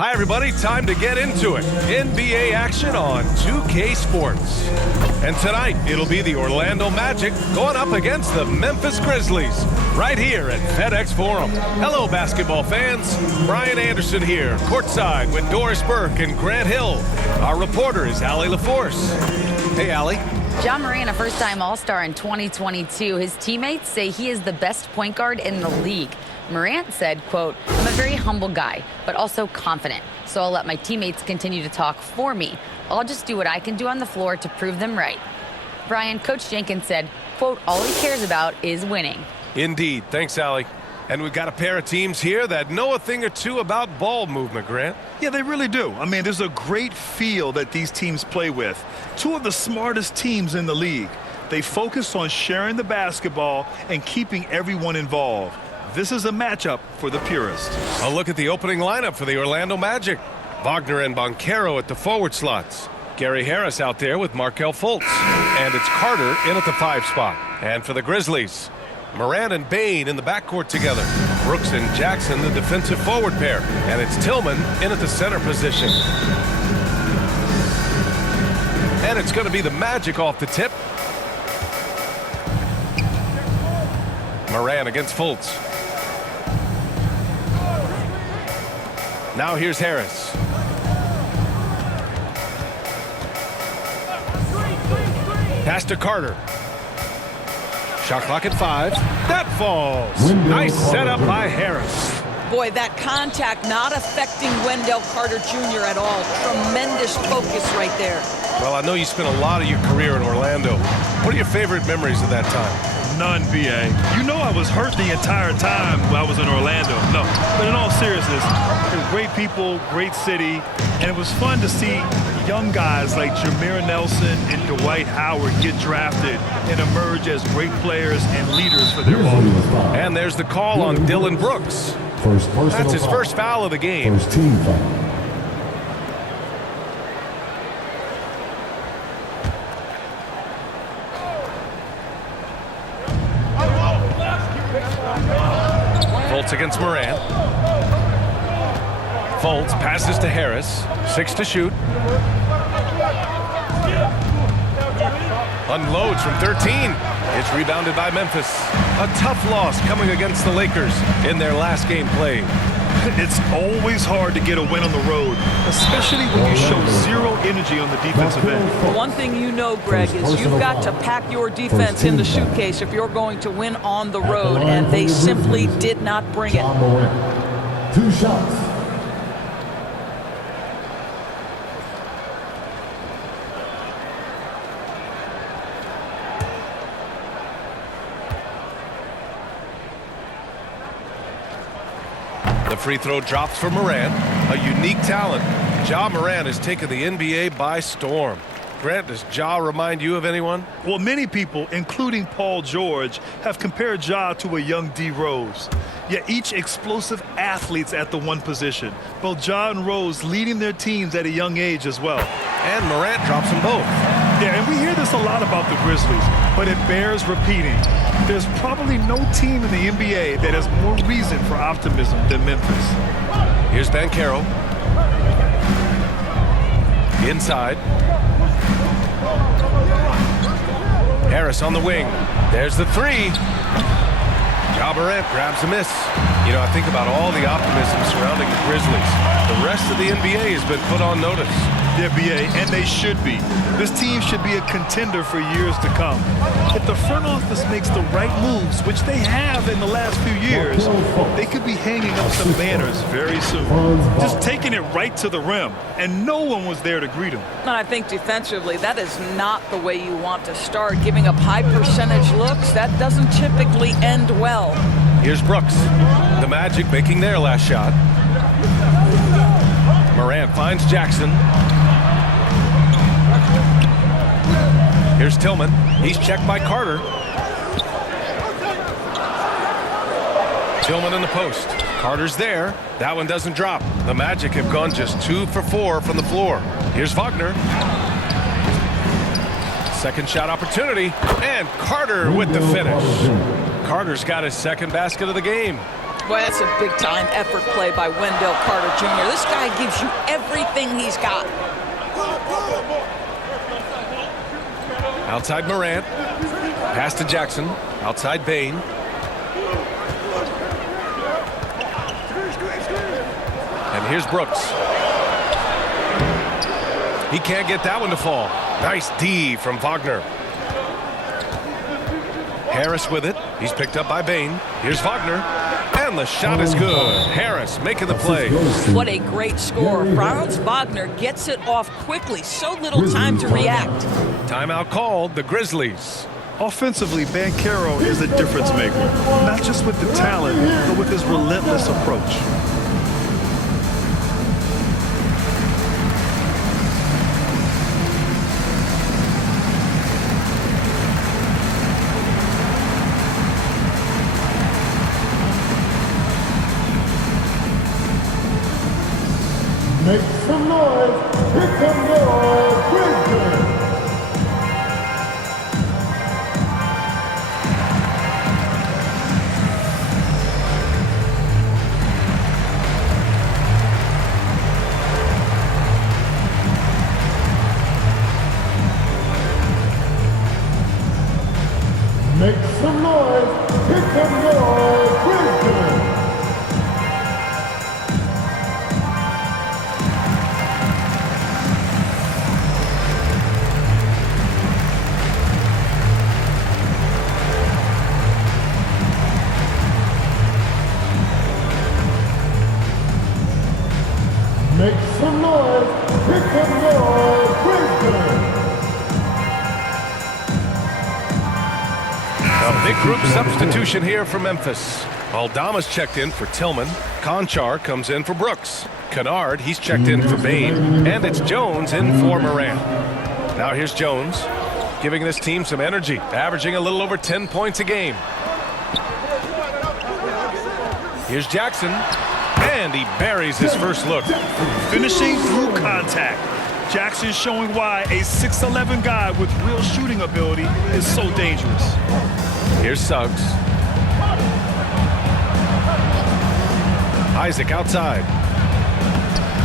Hi, everybody. Time to get into it. NBA action on 2K Sports. And tonight, it'll be the Orlando Magic going up against the Memphis Grizzlies right here at FedEx Forum. Hello, basketball fans. Brian Anderson here, courtside with Doris Burke and Grant Hill. Our reporter is Allie LaForce. Hey, Allie. Ja Morant, a first-time All-Star in 2022. His teammates say he is the best point guard in the league. Morant said, quote, "I'm a very humble guy, but also confident. So I'll let my teammates continue to talk for me. I'll just do what I can do on the floor to prove them right." Brian, Coach Jenkins said, quote, "All he cares about is winning." Indeed. Thanks, Allie. And we've got a pair of teams here that know a thing or two about ball movement, Grant. Yeah, they really do. I mean, there's a great feel that these teams play with. Two of the smartest teams in the league. They focus on sharing the basketball and keeping everyone involved. This is a matchup for the purists. A look at the opening lineup for the Orlando Magic. Wagner and Banchero at the forward slots. Gary Harris out there with Markelle Fultz. And it's Carter in at the 5 spot. And for the Grizzlies, Morant and Bane in the backcourt together. Brooks and Jackson, the defensive forward pair. And it's Tillman in at the center position. And it's going to be the Magic off the tip. Morant against Fultz. Now here's Harris. Pass to Carter. Shot clock at 5. That falls. Nice setup by Harris. Boy, that contact not affecting Wendell Carter Jr. at all. Tremendous focus right there. Well, I know you spent a lot of your career in Orlando. What are your favorite memories of that time? None, B.A. You know I was hurt the entire time I was in Orlando. No, but in all seriousness, it was great people, great city, and it was fun to see young guys like Jameer Nelson and Dwight Howard get drafted and emerge as great players and leaders for their ball. And there's the call on Dylan Brooks. That's his first foul of the game. First team foul. Fultz against Morant. Fultz passes to Harris. 6 to shoot. Unloads from 13. It's rebounded by Memphis. A tough loss coming against the Lakers in their last game played. It's always hard to get a win on the road, especially when you show zero energy on the defensive end. One thing you know, Greg, is you've got to pack your defense in the suitcase if you're going to win on the road, and they simply did not bring it. 2 shots. The free throw drops for Morant, a unique talent. Ja Morant has taken the NBA by storm. Grant, does Ja remind you of anyone? Well, many people, including Paul George, have compared Ja to a young D. Rose. Yet each explosive athletes at the one position. Both Ja and Rose leading their teams at a young age as well. And Morant drops them both. Yeah, and we hear this a lot about the Grizzlies, but it bears repeating. There's probably no team in the NBA that has more reason for optimism than Memphis. Here's Banchero. Inside. Harris on the wing. There's the 3. Ja Morant grabs a miss. You know, I think about all the optimism surrounding the Grizzlies. The rest of the NBA has been put on notice. The NBA, and they should be. This team should be a contender for years to come. If the front office makes the right moves, which they have in the last few years, they could be hanging up some banners very soon. Just taking it right to the rim, and no one was there to greet them. And I think defensively, that is not the way you want to start. Giving up high percentage looks, that doesn't typically end well. Here's Brooks. The Magic making their last shot. Morant finds Jackson. Here's Tillman. He's checked by Carter. Tillman in the post. Carter's there. That one doesn't drop. The Magic have gone just 2 for 4 from the floor. Here's Wagner. Second shot opportunity. And Carter with the finish. Carter's got his second basket of the game. Well, that's a big-time effort play by Wendell Carter Jr. This guy gives you everything he's got. Outside Morant. Pass to Jackson. Outside Bain. And here's Brooks. He can't get that one to fall. Nice D from Wagner. Harris with it. He's picked up by Bain. Here's Wagner. And the shot is good. Harris making the play. What a great score. Franz Wagner gets it off quickly. So little time to react. Timeout called, the Grizzlies. Offensively, Banchero is a difference maker. Not just with the talent, but with his relentless approach. Make some noise. Here comes your Grizzlies. Make some noise. Here comes your Grizzlies. Make some noise. Here comes your Grizzlies. A big group substitution here for Memphis. Aldama's checked in for Tillman. Conchar comes in for Brooks. Kennard, he's checked in for Bain. And it's Jones in for Morant. Now here's Jones, giving this team some energy, averaging a little over 10 points a game. Here's Jackson. And he buries his first look. Finishing through contact. Jackson showing why a 6'11" guy with real shooting ability is so dangerous. Here's Suggs. Isaac outside.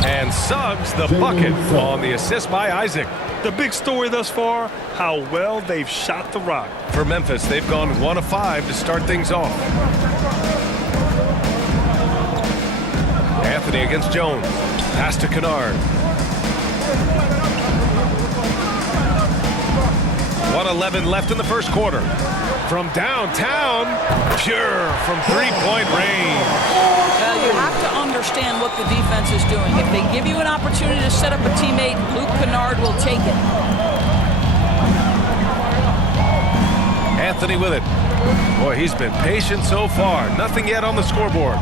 And Suggs the bucket on the assist by Isaac. The big story thus far, how well they've shot the rock. For Memphis, they've gone 1 of 5 to start things off. Anthony against Jones. Pass to Kennard. 1:11 left in the first quarter. From downtown, pure from three-point range. You have to understand what the defense is doing. If they give you an opportunity to set up a teammate, Luke Kennard will take it. Anthony with it. Boy, he's been patient so far. Nothing yet on the scoreboard.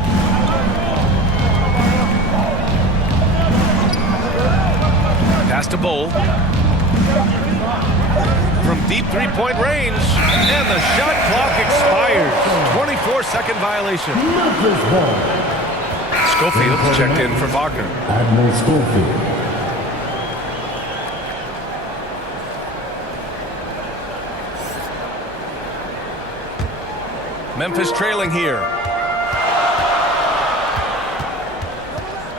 Pass to Bull. From deep three-point range. And the shot clock expires. 24-second violation. Schofield's checked in for Wagner. Admiral Schofield. Memphis trailing here.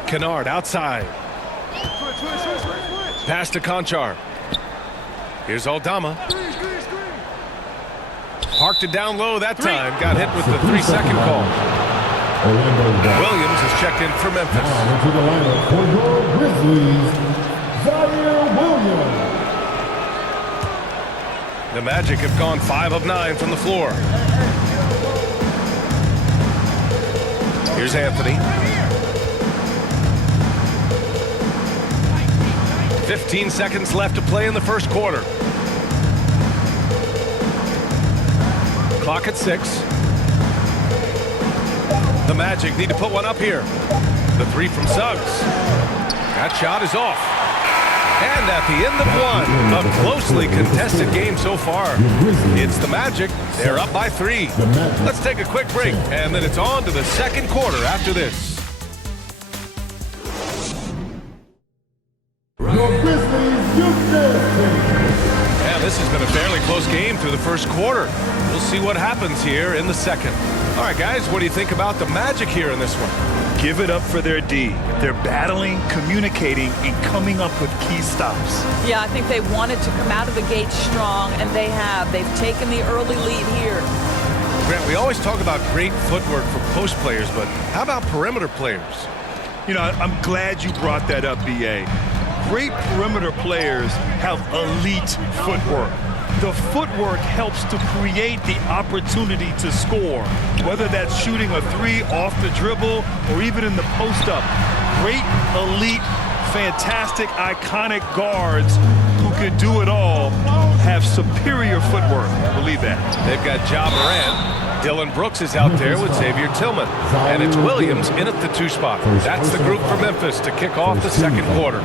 Kennard outside. Pass to Conchar. Here's Aldama. Parked it down low that time. Got hit with the 3-second call. Williams is checked in for Memphis. Now into the lineup for your Grizzlies, Zaire Williams. The Magic have gone 5 of 9 from the floor. Here's Anthony. 15 seconds left to play in the first quarter. Clock at 6. The Magic need to put one up here. The 3 from Suggs. That shot is off. And at the end of 1, a closely contested game so far. It's the Magic. They're up by 3. Let's take a quick break, and then it's on to the second quarter after this. Your Grizzlies, you And this this has been a fairly close game through the first quarter. We'll see what happens here in the second. All right, guys, what do you think about the Magic here in this one? Give it up for their D. They're battling, communicating, and coming up with key stops. Yeah, I think they wanted to come out of the gate strong, and they have. They've taken the early lead here. Grant, we always talk about great footwork for post players, but how about perimeter players? You know, I'm glad you brought that up, B.A. Great perimeter players have elite footwork. The footwork helps to create the opportunity to score, whether that's shooting a three off the dribble or even in the post-up. Great, elite, fantastic, iconic guards who can do it all have superior footwork. Believe that. They've got Ja Morant. Dylan Brooks is out there with Xavier Tillman. And it's Williams in at the 2 spot. That's the group for Memphis to kick off the second quarter.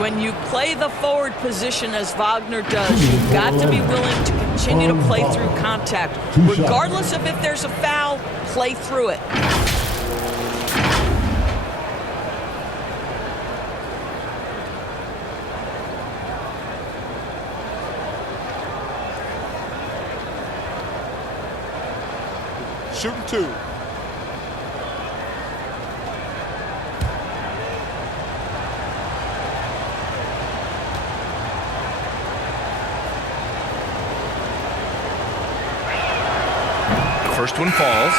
When you play the forward position as Wagner does, you've got to be willing to continue to play through contact. Regardless of if there's a foul, play through it. Shooting 2. First one falls,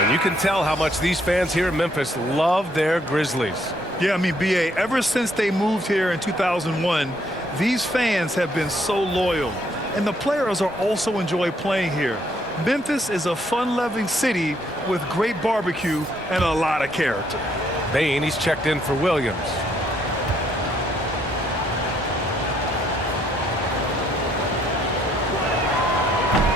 and you can tell how much these fans here in Memphis love their Grizzlies. Yeah, I mean, B.A., ever since they moved here in 2001, these fans have been so loyal, and the players are also enjoy playing here. Memphis is a fun-loving city with great barbecue and a lot of character. Bain, he's checked in for Williams.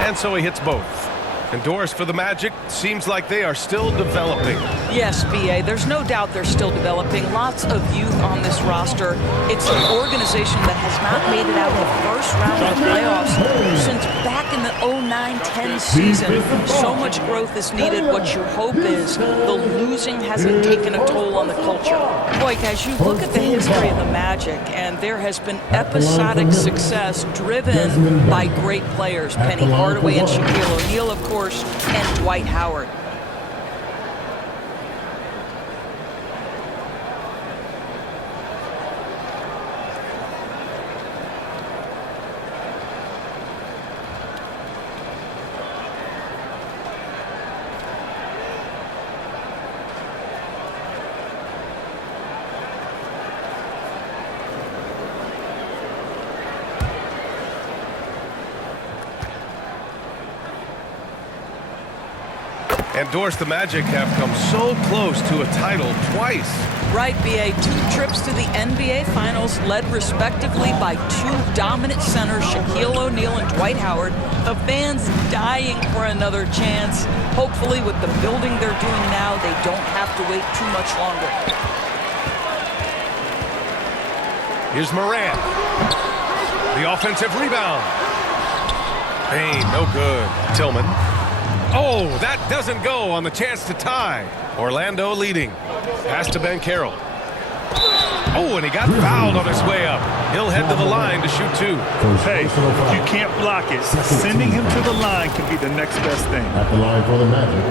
And so he hits both. And Doris, for the Magic, seems like they are still developing. Yes, B.A., there's no doubt they're still developing. Lots of youth on this roster. It's an organization that has not made it out of the first round of the playoffs since back in the 09-10 season. So much growth is needed. What you hope is the losing hasn't taken a toll on the culture. Boy, guys, you look at the history of the Magic, and there has been episodic success driven by great players. Penny Hardaway and Shaquille O'Neal, of course, and Dwight Howard. And Doris, the Magic have come so close to a title twice. Right, B.A. 2 trips to the NBA Finals led respectively by 2 dominant centers, Shaquille O'Neal and Dwight Howard. The fans dying for another chance. Hopefully, with the building they're doing now, they don't have to wait too much longer. Here's Morant. The offensive rebound. Bain, no good. Tillman. Oh, that doesn't go on the chance to tie. Orlando leading. Pass to Ben Carroll. Oh, and he got fouled on his way up. He'll head to the line to shoot 2. Hey, if you can't block it, sending him to the line can be the next best thing. At the line for the Magic,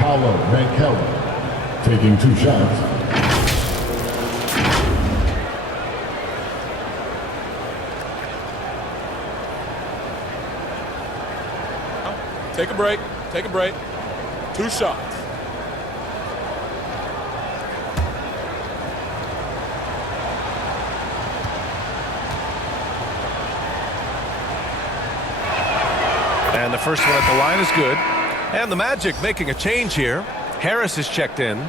Paolo Banchero taking 2 shots. Take a break. Take a break. 2 shots. And the first one at the line is good. And the Magic making a change here. Harris is checked in.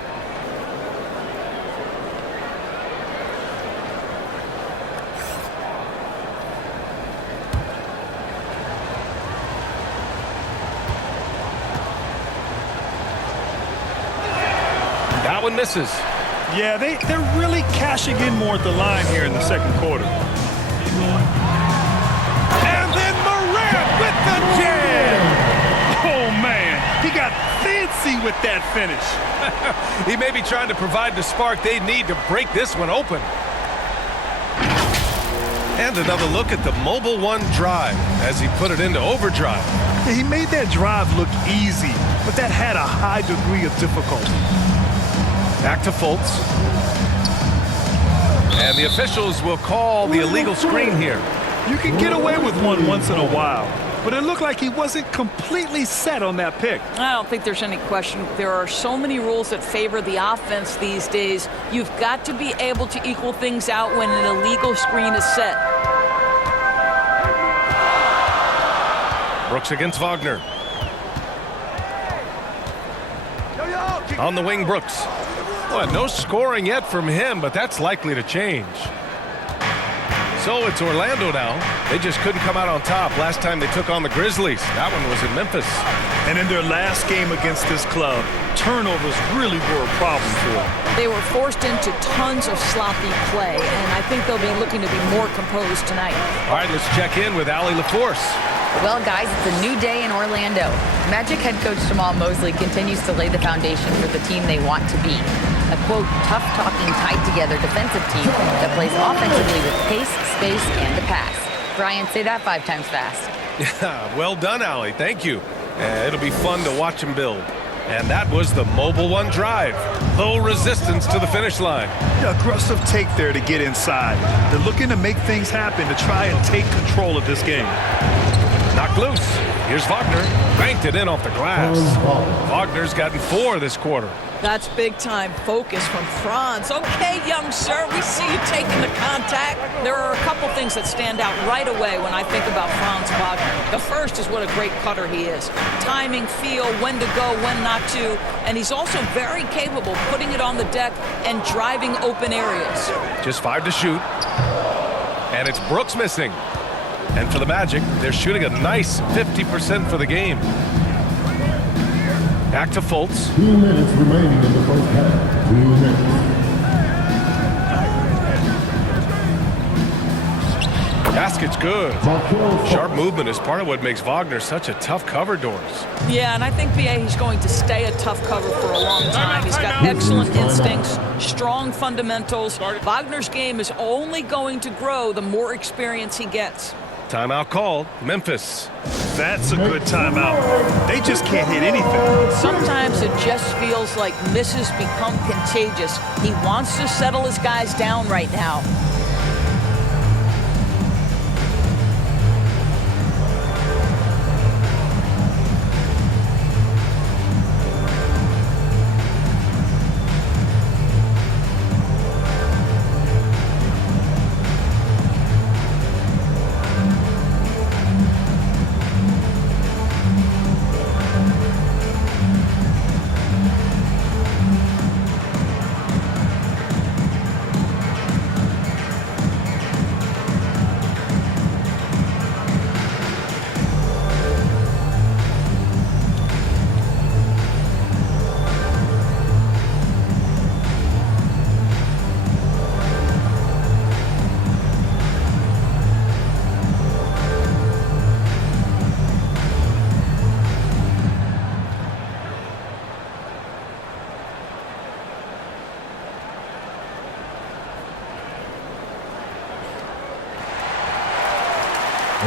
That one misses. Yeah, they're really cashing in more at the line here in the second quarter. And then Morant with the jam! Oh, man, he got fancy with that finish. He may be trying to provide the spark they need to break this one open. And another look at the Mobile One drive as he put it into overdrive. He made that drive look easy, but that had a high degree of difficulty. Back to Fultz. And the officials will call the illegal screen here. You can get away with one once in a while, but it looked like he wasn't completely set on that pick. I don't think there's any question. There are so many rules that favor the offense these days. You've got to be able to equal things out when an illegal screen is set. Brooks against Wagner. On the wing, Brooks. Well, no scoring yet from him, but that's likely to change. So it's Orlando now. They just couldn't come out on top last time they took on the Grizzlies. That one was in Memphis. And in their last game against this club, turnovers really were a problem for them. They were forced into tons of sloppy play, and I think they'll be looking to be more composed tonight. All right, let's check in with Allie LaForce. Well, guys, it's a new day in Orlando. Magic head coach Jamal Mosley continues to lay the foundation for the team they want to be. A, quote, tough-talking, tied-together defensive team that plays offensively with pace, space, and the pass. Brian, say that 5 times fast. Yeah, well done, Allie. Thank you. It'll be fun to watch them build. And that was the Mobile One drive. Low resistance to the finish line. Yeah, aggressive take there to get inside. They're looking to make things happen to try and take control of this game. Knocked loose. Here's Wagner. Banked it in off the glass. Wagner's gotten 4 this quarter. That's big-time focus from Franz. Okay, young sir, we see you taking the contact. There are a couple things that stand out right away when I think about Franz Wagner. The first is what a great cutter he is. Timing, feel, when to go, when not to. And he's also very capable putting it on the deck and driving open areas. Just 5 to shoot. And it's Brooks missing. And for the Magic, they're shooting a nice 50% for the game. Back to Fultz. 2 minutes remaining in the first half. 2 minutes. Basket's good. Sharp movement is part of what makes Wagner such a tough cover, Doris. Yeah, and I think, B.A., he's going to stay a tough cover for a long time. He's got excellent instincts, strong fundamentals. Wagner's game is only going to grow the more experience he gets. Timeout called. Memphis. That's a good timeout. They just can't hit anything. Sometimes it just feels like misses become contagious. He wants to settle his guys down right now.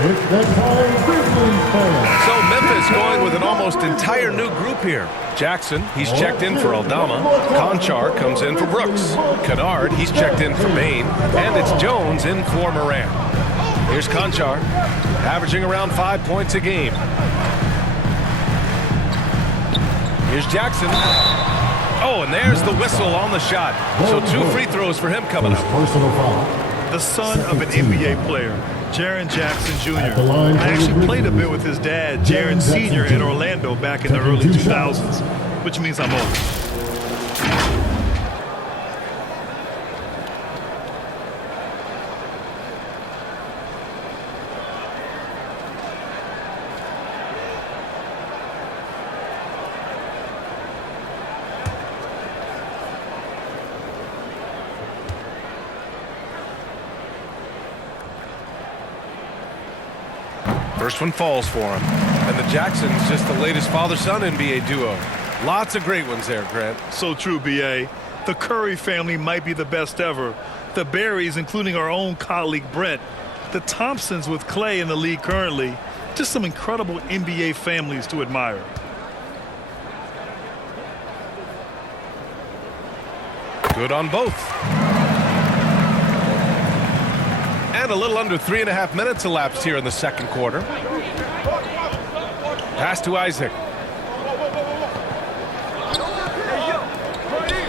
It's that time, Grizzlies fans. So Memphis going with an almost entire new group here. Jackson, he's checked in for Aldama. Conchar comes in for Brooks. Kennard, he's checked in for Bain. And it's Jones in for Moran. Here's Conchar, averaging around 5 points a game. Here's Jackson. Oh, and there's the whistle on the shot. So 2 free throws for him coming up. Personal foul. The son of an NBA player, Jaren Jackson Jr. I actually played a bit with his dad, Jaren Sr. in Orlando back in the early 2000s, which means I'm old. First one falls for him. And the Jacksons just the latest father-son NBA duo. Lots of great ones there, Grant. So true, B.A. The Curry family might be the best ever. The Berries, including our own colleague Brent, The Thompsons with Clay in the league currently. Just some incredible NBA families to admire. Good on both. And a little under 3.5 minutes elapsed here in the second quarter. Pass to Isaac.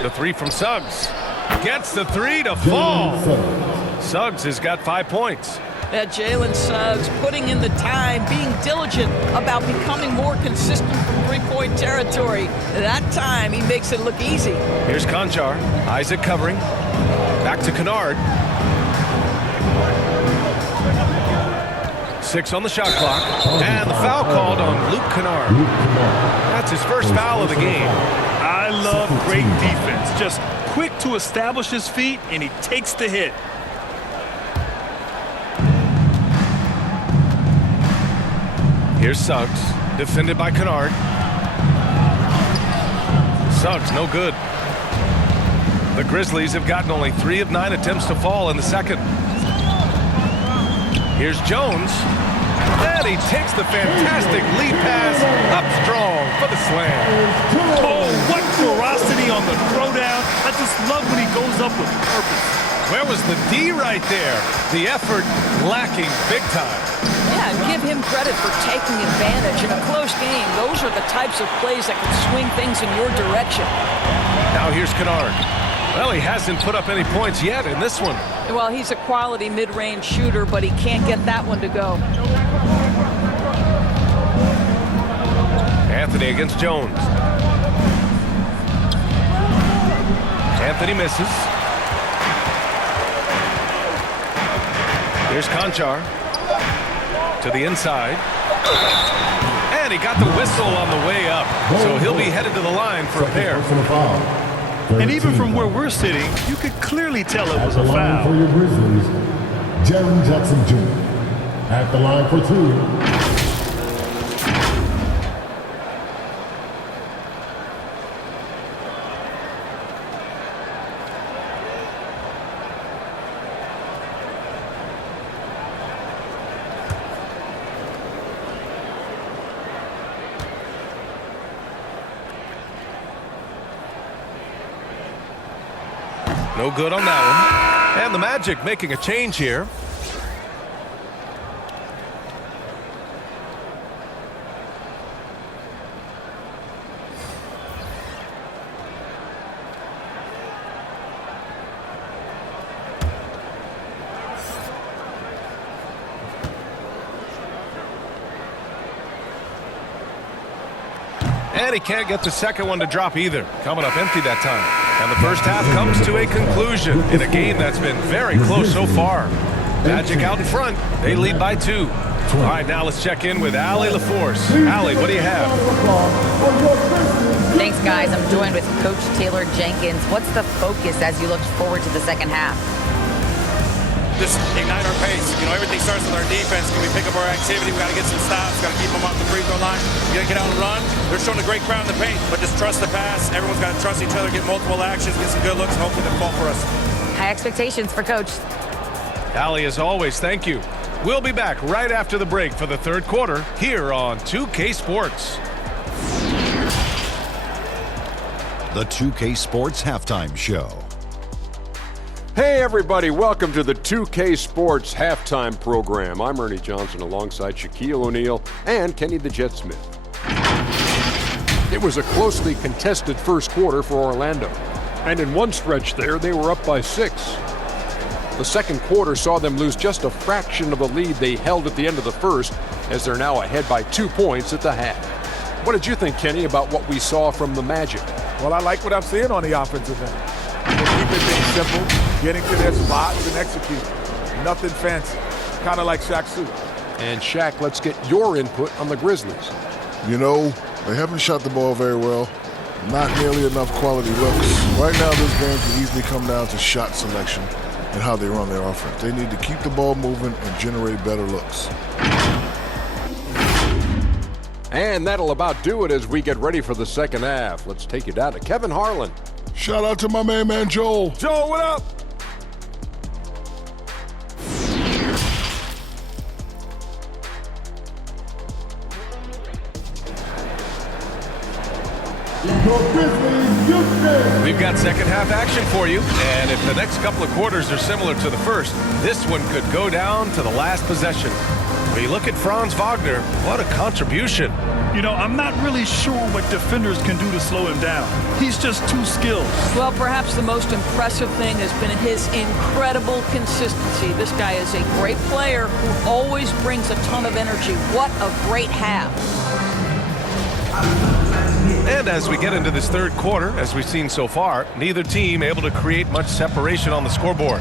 The three from Suggs. Gets the three to fall. Suggs has got 5 points. That Jalen Suggs putting in the time, being diligent about becoming more consistent from three-point territory. That time, he makes it look easy. Here's Conchar. Isaac covering. Back to Kennard. 6 on the shot clock. And the foul called on Luke Kennard. That's his first foul of the game. I love great defense. Just quick to establish his feet, and he takes the hit. Here's Suggs, defended by Kennard. Suggs, no good. The Grizzlies have gotten only 3 of 9 attempts to fall in the second. Here's Jones. And he takes the fantastic lead pass up strong for the slam. Oh, what ferocity on the throwdown. I just love when he goes up with purpose. Where was the D right there? The effort lacking big time. Yeah, and give him credit for taking advantage in a close game. Those are the types of plays that can swing things in your direction. Now here's Kennard. Well, he hasn't put up any points yet in this one. Well, he's a quality mid-range shooter, but he can't get that one to go. Anthony against Jones. Anthony misses. Here's Conchar. To the inside. And he got the whistle on the way up. So he'll be headed to the line for a pair. And even from where we're sitting, you could clearly tell it was a foul. For your Grizzlies, Jaren Jackson Jr. At the line for 2. No good on that one. And the Magic making a change here. And he can't get the second one to drop either. Coming up empty that time. And the first half comes to a conclusion in a game that's been very close so far. Magic out in front. They lead by 2. All right, now let's check in with Allie LaForce. Allie, what do you have? Thanks, guys. I'm joined with Coach Taylor Jenkins. What's the focus as you look forward to the second half? Just ignite our pace. You know, everything starts with our defense. Can we pick up our activity? We got to get some stops. Got to keep them off the free throw line. We got to get out and run. They're showing a great crowd in the paint, but just trust the pass. Everyone's got to trust each other, get multiple actions, get some good looks, and hopefully they'll fall for us. High expectations for Coach. Allie, as always, thank you. We'll be back right after the break for the third quarter here on 2K Sports. The 2K Sports Halftime Show. Hey everybody, welcome to the 2K Sports Halftime Program. I'm Ernie Johnson alongside Shaquille O'Neal and Kenny the Jet Smith. It was a closely contested first quarter for Orlando, and in one stretch there, they were up by 6. The second quarter saw them lose just a fraction of the lead they held at the end of the first, as they're now ahead by 2 points at the half. What did you think, Kenny, about what we saw from the Magic? Well, I like what I'm seeing on the offensive end. They keep it being simple, getting to their spots and executing. Nothing fancy, kind of like Shaq suit. And Shaq, let's get your input on the Grizzlies. You know, they haven't shot the ball very well. Not nearly enough quality looks. Right now, this game can easily come down to shot selection and how they run their offense. They need to keep the ball moving and generate better looks. And that'll about do it as we get ready for the second half. Let's take you down to Kevin Harlan. Shout out to my man Joel. Joel, what up? Your Grizzlies, Houston. We've got second half action for you, and if the next couple of quarters are similar to the first, this one could go down to the last possession. When you look at Franz Wagner, what a contribution. You know, I'm not really sure what defenders can do to slow him down. He's just too skilled. Well, perhaps the most impressive thing has been his incredible consistency. This guy is a great player who always brings a ton of energy. What a great half. And as we get into this third quarter, as we've seen so far, neither team able to create much separation on the scoreboard.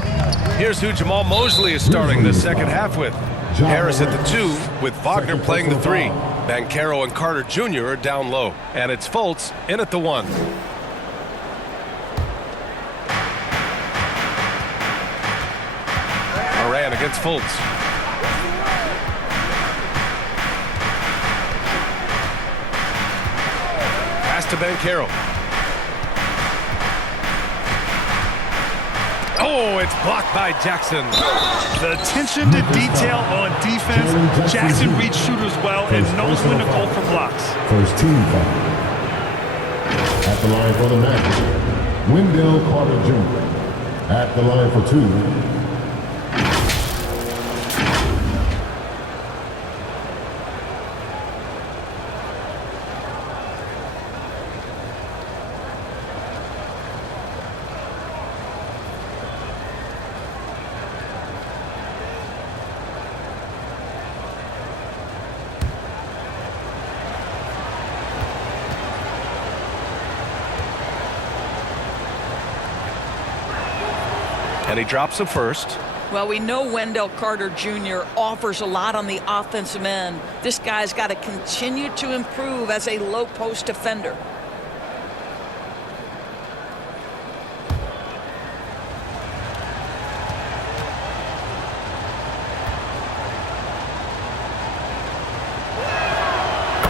Here's who Jamal Mosley is starting the second half with. Harris at the 2, with Wagner playing the 3. Banchero and Carter Jr. are down low. And it's Fultz in at the 1. Moran against Fultz. Pass to Banchero. Oh, it's blocked by Jackson. The attention to detail on defense. Jackson reads shooters well and knows when to go for blocks. First team foul. At the line for the Magic, Wendell Carter Jr. At the line for 2. And he drops the first. Well, we know Wendell Carter Jr. offers a lot on the offensive end. This guy's got to continue to improve as a low post defender.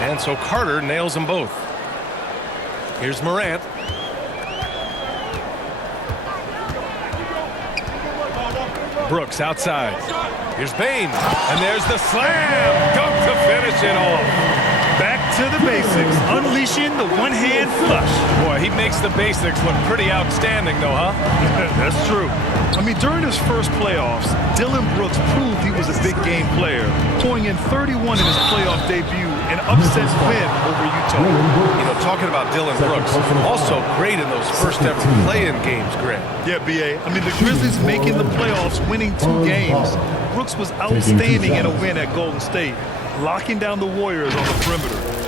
And so Carter nails them both. Here's Morant. Brooks outside. Here's Bain. And there's the slam. Dunk to finish it off. Back to the basics. Unleashing the one-hand flush. Boy, he makes the basics look pretty outstanding, though, huh? That's true. I mean, during his first playoffs, Dylan Brooks proved he was a big game player, pouring in 31 in his playoff debut, an upset win over Utah. You know, talking about Dylan Brooks, also great in those first ever play-in games, Grant. Yeah, B.A. I mean, the Grizzlies making the playoffs, winning 2 games. Brooks was outstanding in a win at Golden State, locking down the Warriors on the perimeter.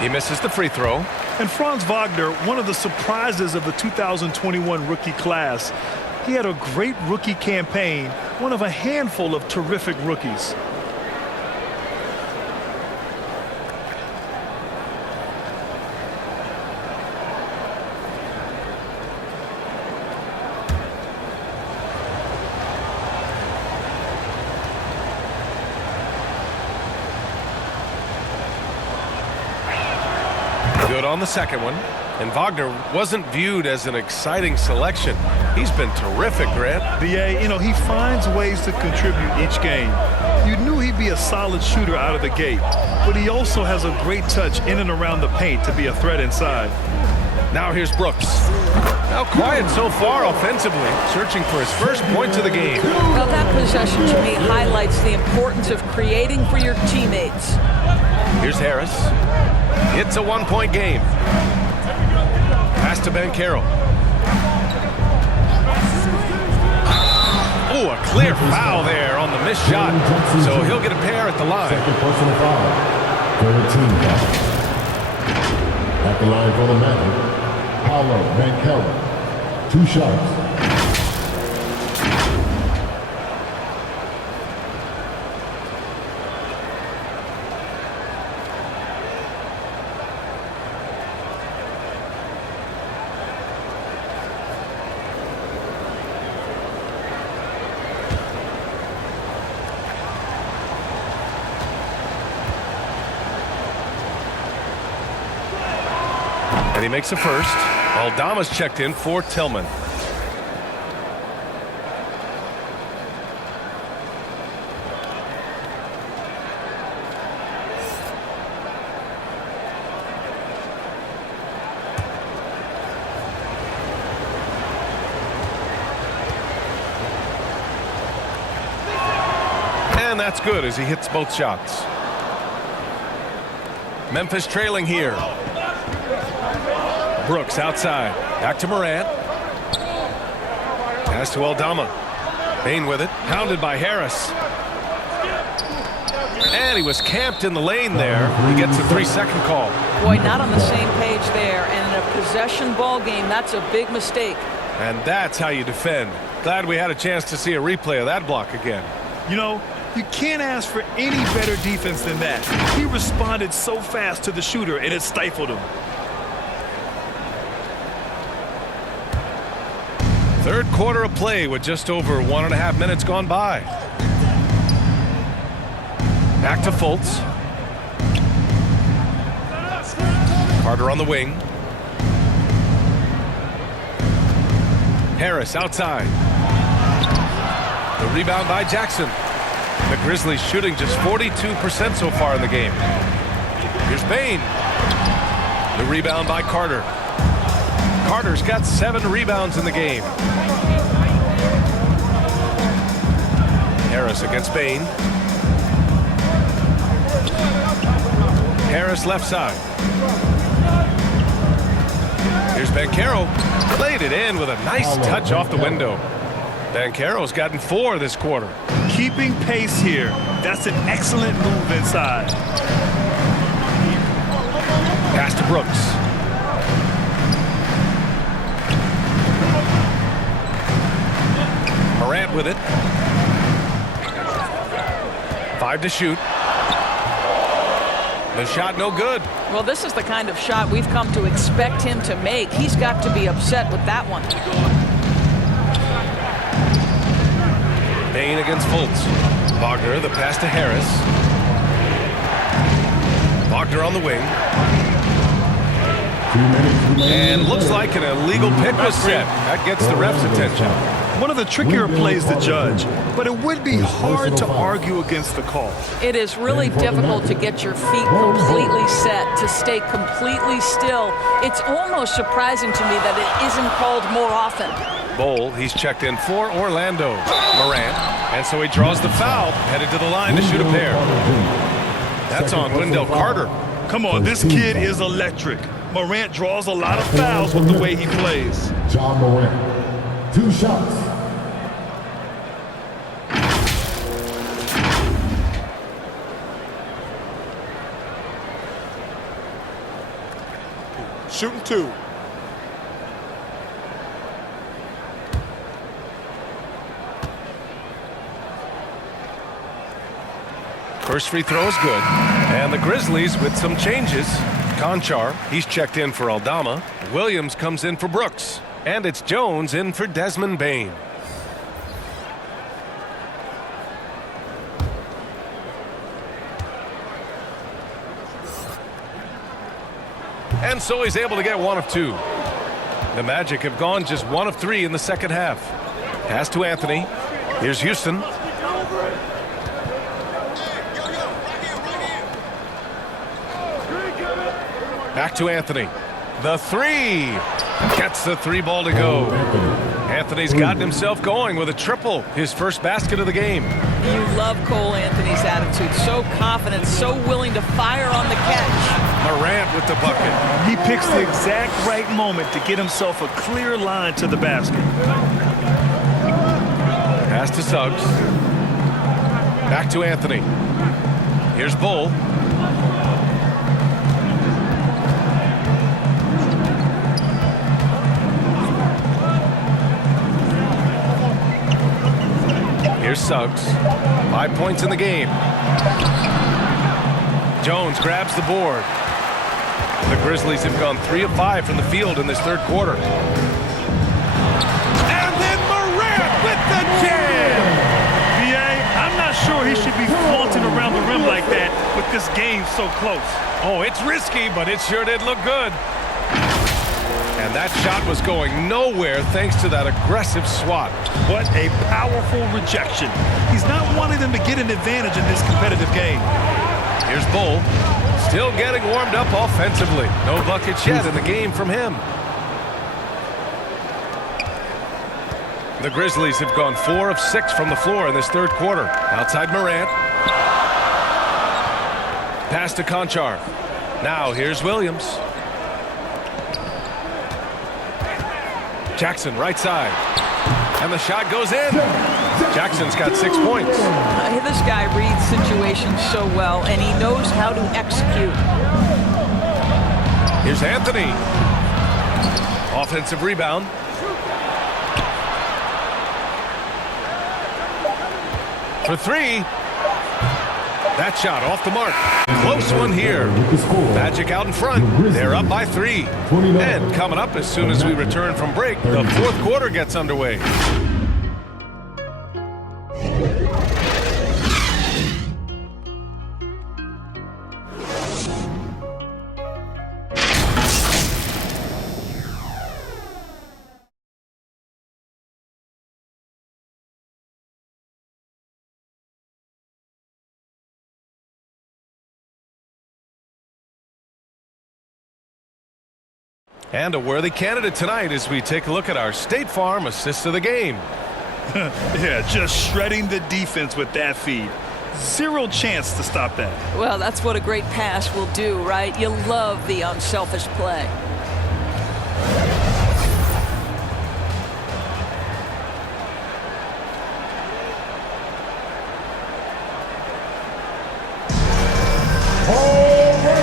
He misses the free throw. And Franz Wagner, one of the surprises of the 2021 rookie class. He had a great rookie campaign, one of a handful of terrific rookies. Good on the second one. And Wagner wasn't viewed as an exciting selection. He's been terrific, Grant. B.A., you know, he finds ways to contribute each game. You knew he'd be a solid shooter out of the gate, but he also has a great touch in and around the paint to be a threat inside. Now here's Brooks. Now quiet so far offensively, searching for his first points of the game. Well, that possession to me highlights the importance of creating for your teammates. Here's Harris. It's a one-point game. Pass to Banchero. Oh, a clear foul there on the missed shot. So he'll get a pair at the line. Second personal foul. Third team foul. At the line for the Magic, Paolo Banchero. 2 shots. And he makes a first. Aldama's checked in for Tillman. And that's good as he hits both shots. Memphis trailing here. Brooks outside. Back to Morant. Pass to Aldama. Bain with it. Hounded by Harris. And he was camped in the lane there. He gets a 3-second call. Boy, not on the same page there. And in a possession ball game, that's a big mistake. And that's how you defend. Glad we had a chance to see a replay of that block again. You know, you can't ask for any better defense than that. He responded so fast to the shooter, and it stifled him. Third quarter of play with just over 1.5 minutes gone by. Back to Fultz. Carter on the wing. Harris outside. The rebound by Jackson. The Grizzlies shooting just 42% so far in the game. Here's Bain. The rebound by Carter. Carter's got 7 rebounds in the game. Harris against Bain. Harris left side. Here's Banchero. Played it in with a nice touch off the window. Banchero's gotten 4 this quarter. Keeping pace here. That's an excellent move inside. Pass to Brooks. Morant with it. 5 to shoot. The shot no good. Well, this is the kind of shot we've come to expect him to make. He's got to be upset with that one. Bain against Fultz. Wagner, the pass to Harris. Wagner on the wing. And looks like an illegal pick was set. That gets the ref's attention. One of the trickier plays to judge, but it would be hard to argue against the call. It is really difficult to get your feet completely set, to stay completely still. It's almost surprising to me that it isn't called more often. Bol, he's checked in for Orlando. Morant, and so he draws the foul, headed to the line to shoot a pair. That's on Wendell Carter. Come on, this kid is electric. Morant draws a lot of fouls with the way he plays. John Morant, 2 shots. Shooting 2. First free throw is good. And the Grizzlies with some changes. Conchar, he's checked in for Aldama. Williams comes in for Brooks. And it's Jones in for Desmond Bain. And so he's able to get 1 of 2. The Magic have gone just 1 of 3 in the second half. Pass to Anthony. Here's Houston. Back to Anthony. The 3. Gets the 3 ball to go. Anthony's gotten himself going with a triple. His first basket of the game. You love Cole Anthony's attitude. So confident, so willing to fire on the catch. Morant with the bucket. He picks the exact right moment to get himself a clear line to the basket. Pass to Suggs. Back to Anthony. Here's Bol. Here's Suggs. 5 points in the game. Jones grabs the board. The Grizzlies have gone 3 of 5 from the field in this third quarter. And then Morant with the jam! B.A., I'm not sure he should be flaunting around the rim like that with this game so close. Oh, it's risky, but it sure did look good. And that shot was going nowhere thanks to that aggressive swat. What a powerful rejection. He's not wanting them to get an advantage in this competitive game. Here's Bull, still getting warmed up offensively. No buckets yet in the game from him. The Grizzlies have gone 4 of 6 from the floor in this third quarter. Outside Morant. Pass to Conchar. Now here's Williams. Jackson right side. And the shot goes in. Jackson's got 6 points. This guy reads situations so well, and he knows how to execute. Here's Anthony. Offensive rebound. For 3. That shot off the mark. Close one here. Magic out in front. They're up by 3. And coming up as soon as we return from break, the fourth quarter gets underway. And a worthy candidate tonight as we take a look at our State Farm assist of the game. Yeah, just shredding the defense with that feed. Zero chance to stop that. Well, that's what a great pass will do, right? You love the unselfish play.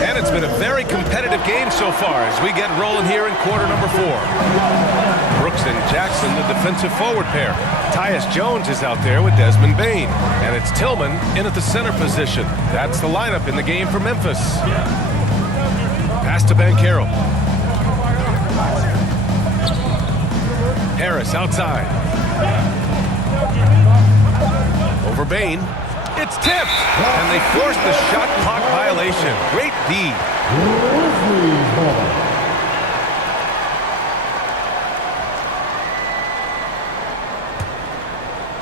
And it's been a very competitive game so far as we get rolling here in quarter number 4. Brooks and Jackson, the defensive forward pair. Tyus Jones is out there with Desmond Bane. And it's Tillman in at the center position. That's the lineup in the game for Memphis. Pass to Banchero. Harris outside. Over Bane. It's tipped, and they force the shot clock violation. Great D.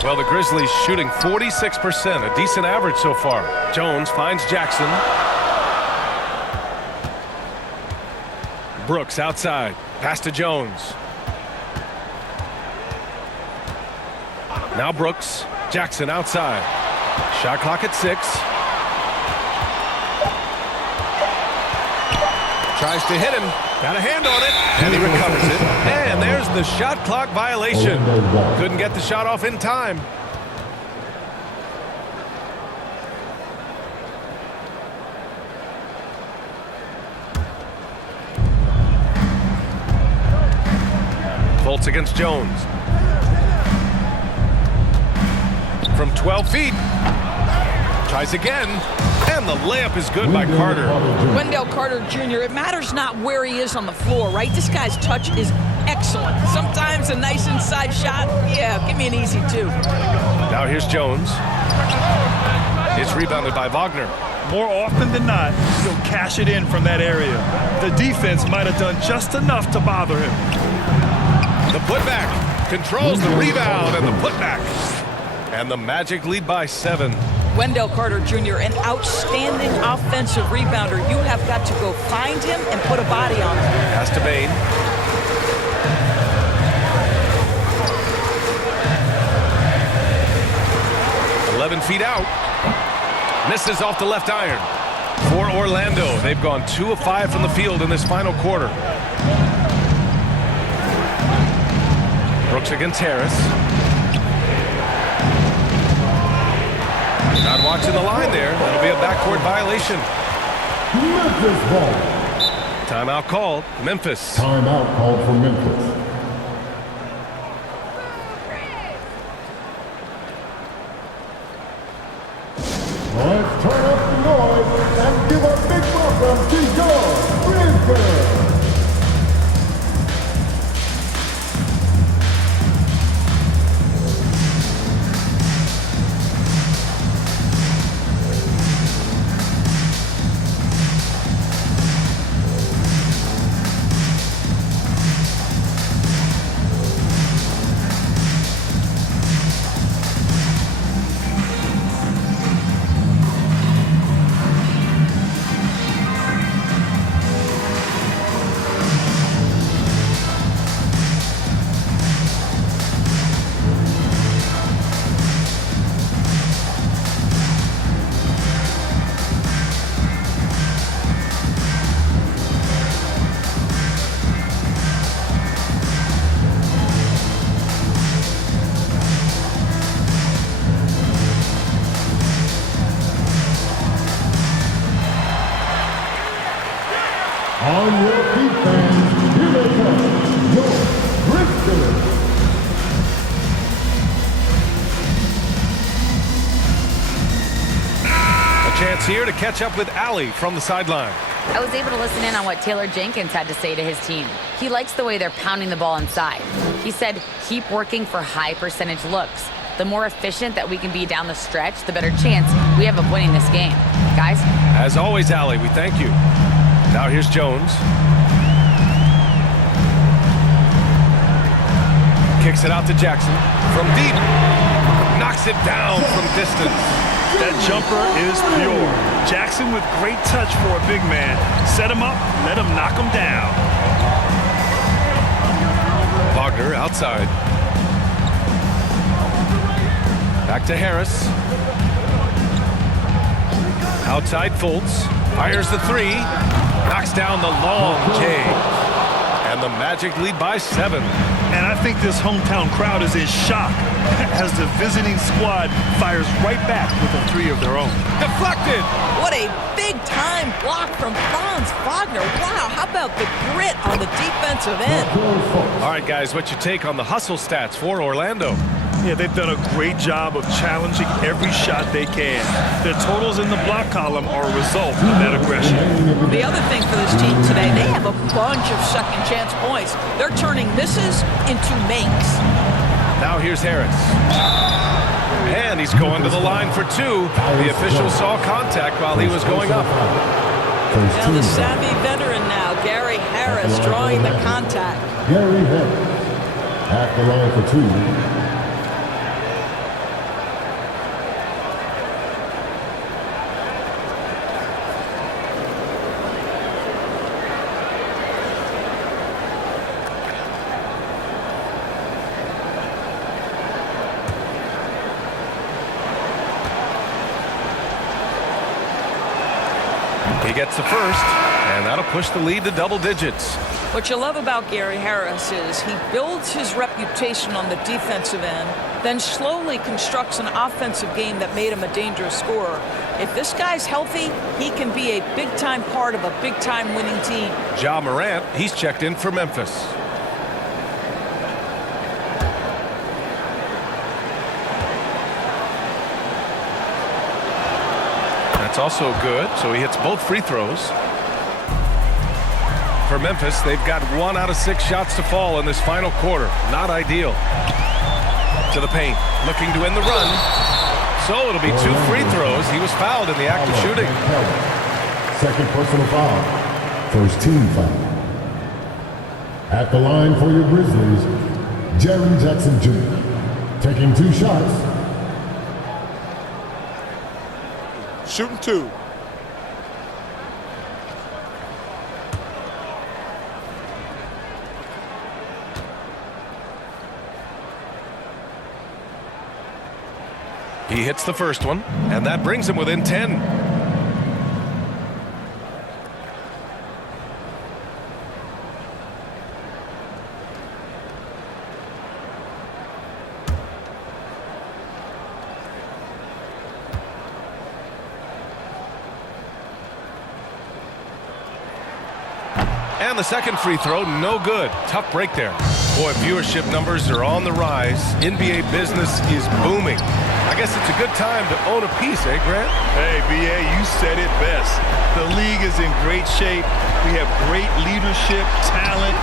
Well, the Grizzlies shooting 46%, a decent average so far. Jones finds Jackson. Brooks outside. Pass to Jones. Now Brooks. Jackson outside. Shot clock at 6. Tries to hit him. Got a hand on it. And he recovers it. And there's the shot clock violation. Couldn't get the shot off in time. Fultz against Jones. From 12 feet. Tries again. And the layup is good by Carter. Wendell Carter Jr., it matters not where he is on the floor, right? This guy's touch is excellent. Sometimes a nice inside shot. Yeah, give me an easy 2. Now here's Jones. It's rebounded by Wagner. More often than not, he'll cash it in from that area. The defense might have done just enough to bother him. The putback. Controls the rebound and the putback. And the Magic lead by 7. Wendell Carter Jr., an outstanding offensive rebounder. You have got to go find him and put a body on him. Pass to Bane. Feet out. Misses off the left iron. For Orlando, they've gone 2 of 5 from the field in this final quarter. Brooks against Harris. Not watching the line there. That'll be a backcourt violation. Memphis ball. Timeout called. Memphis. Timeout called for Memphis. Let's turn up the noise and give a big welcome to your Grizzlies. Let's hear to catch up with Allie from the sideline. I was able to listen in on what Taylor Jenkins had to say to his team. He likes the way they're pounding the ball inside. He said, keep working for high percentage looks. The more efficient that we can be down the stretch, the better chance we have of winning this game. Guys? As always, Allie, we thank you. Now here's Jones. Kicks it out to Jackson from deep. Knocks it down from distance. That jumper is pure. Jackson with great touch for a big man. Set him up, let him knock him down. Wagner outside. Back to Harris. Outside Fultz. Fires the three. Knocks down the long J. And the Magic lead by 7. And I think this hometown crowd is in shock as the visiting squad fires right back with a 3 of their own. Deflected! What a big-time block from Franz Wagner. Wow, how about the grit on the defensive end? All right, guys, what's your take on the hustle stats for Orlando? Yeah, they've done a great job of challenging every shot they can. Their totals in the block column are a result of that aggression. The other thing for this team today, they have a bunch of second-chance points. They're turning misses into makes. Now here's Harris. And he's going to the line for 2. The official saw contact while he was going up. Now the savvy veteran now, Gary Harris, drawing the contact. Gary Harris at the line for 2. He gets the first, and that'll push the lead to double digits. What you love about Gary Harris is he builds his reputation on the defensive end, then slowly constructs an offensive game that made him a dangerous scorer. If this guy's healthy, he can be a big-time part of a big-time winning team. Ja Morant, he's checked in for Memphis. That's also good, so he hits both free throws. For Memphis, they've got 1 out of 6 shots to fall in this final quarter. Not ideal. To the paint, looking to end the run. So it'll be 2 free throws. He was fouled in the act of shooting. Second personal foul. First team foul. At the line for your Grizzlies, Jerry Jackson Jr. Taking 2 shots. Shooting 2. He hits the first one, and that brings him within 10. And the second free throw, no good. Tough break there. Boy, viewership numbers are on the rise. NBA business is booming. I guess it's a good time to own a piece, eh, Grant? Hey, B.A., you said it best. The league is in great shape. We have great leadership, talent.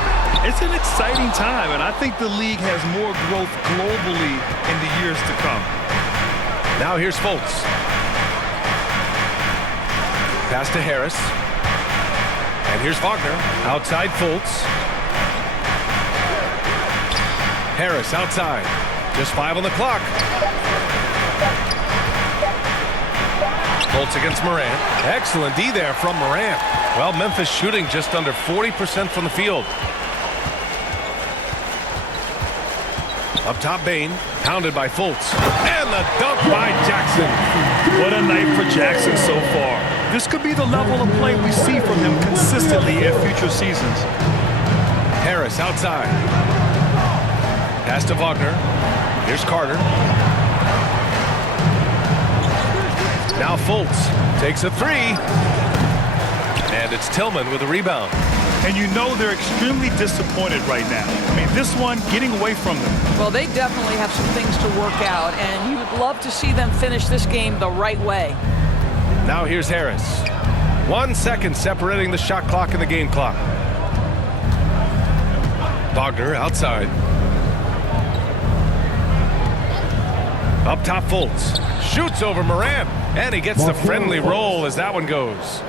It's an exciting time, and I think the league has more growth globally in the years to come. Now here's Fultz. Pass to Harris. And here's Wagner. Outside Fultz. Harris outside. Just 5 on the clock. Fultz against Morant. Excellent D there from Morant. Well, Memphis shooting just under 40% from the field. Up top, Bain. Pounded by Fultz. And the dunk by Jackson. What a night for Jackson so far. This could be the level of play we see from him consistently in future seasons. Harris outside. Pass to Wagner. Here's Carter. Now Fultz takes a 3. And it's Tillman with a rebound. And you know they're extremely disappointed right now. I mean, this one getting away from them. Well, they definitely have some things to work out, and you would love to see them finish this game the right way. Now here's Harris. 1 second separating the shot clock and the game clock. Wagner outside. Up top, Fultz. Shoots over Morant. And he gets the friendly roll as that one goes.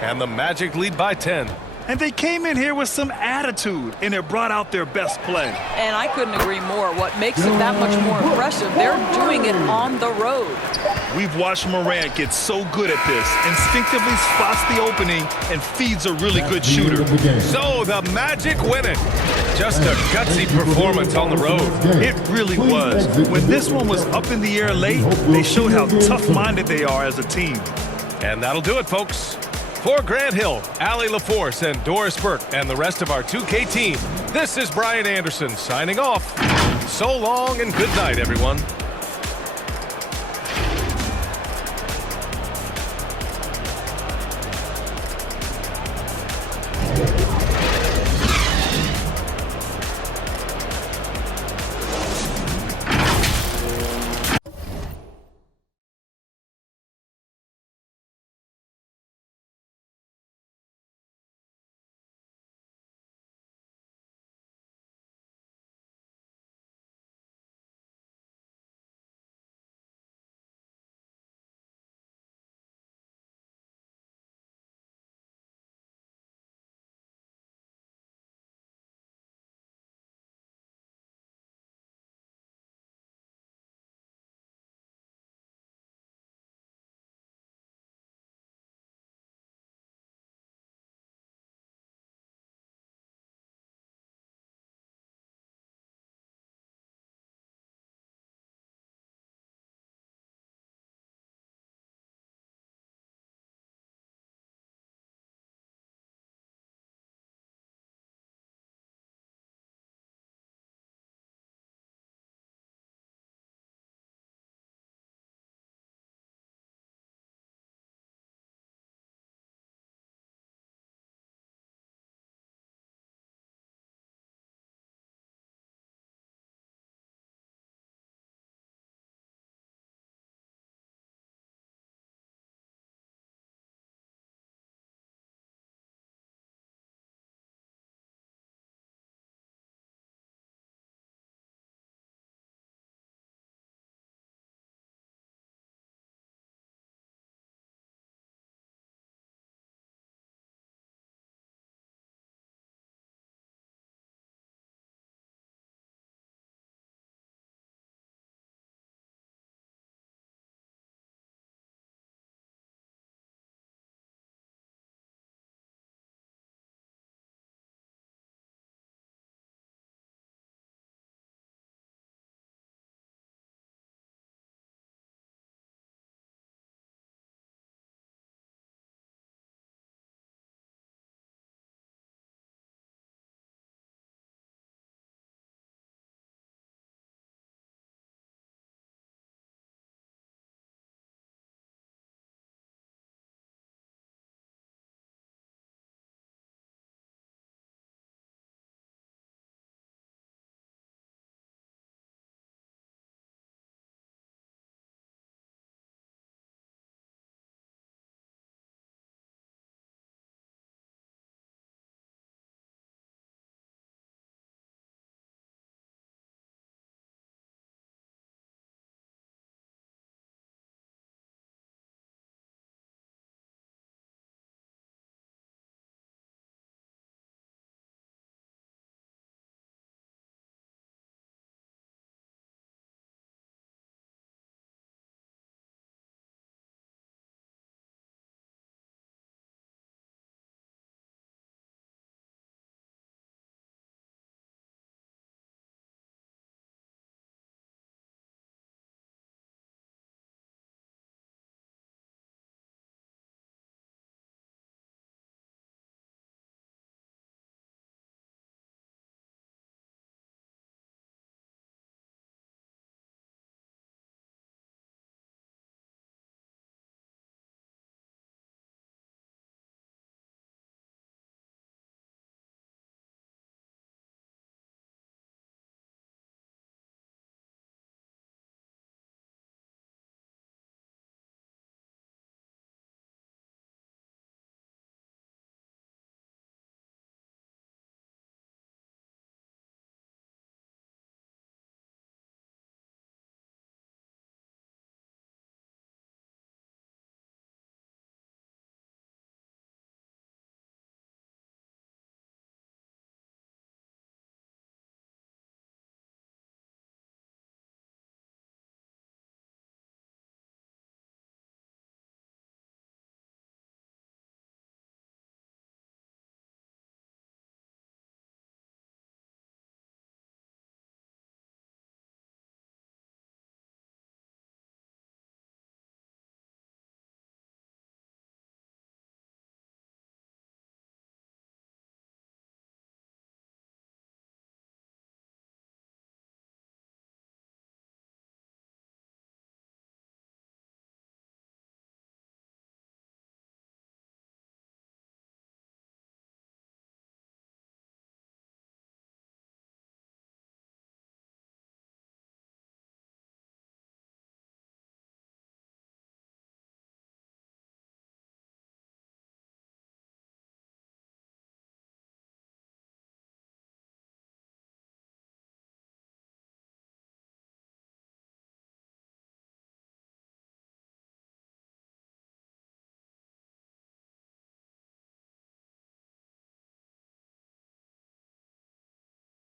And the Magic lead by 10. And they came in here with some attitude, and it brought out their best play. And I couldn't agree more. What makes it that much more impressive, they're doing it on the road. We've watched Morant get so good at this, instinctively spots the opening and feeds a really good shooter. So the Magic win it. Just a gutsy performance on the road. It really was. When this one was up in the air late, they showed how tough-minded they are as a team. And that'll do it, folks. For Grant Hill, Allie LaForce, and Doris Burke, and the rest of our 2K team, this is Brian Anderson signing off. So long and good night, everyone.